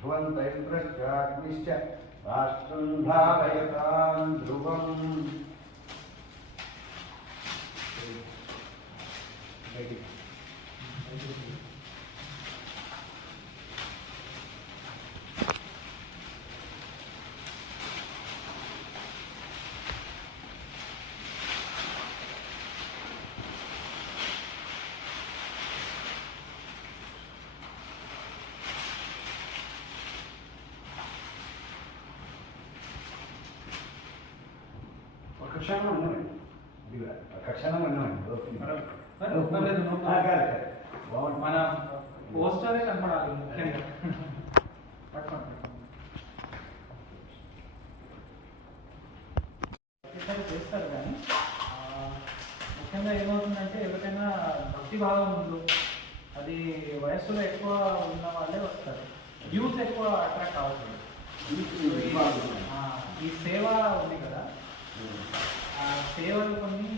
ध्रुवन्तैन्द्रश्चाग्निश्च राष्ट्रम् धारयताम् Thank you. క్షణం ఉన్నామండి ఇదిగా ఒక క్షణం ఉన్నామండి బాగుంది. మన పోస్టరే కనపడాలి. ముఖ్యంగా చేస్తారు కానీ ముఖ్యంగా ఏమవుతుందంటే ఎవరికైనా భక్తి భావం ఉందో అది వయస్సులో ఎక్కువ ఉన్న వాళ్ళే వస్తారు. యూత్ ఎక్కువ అట్రాక్ట్ అవుతుంది ఈ సేవ ఉంది కదా feo algo conmigo.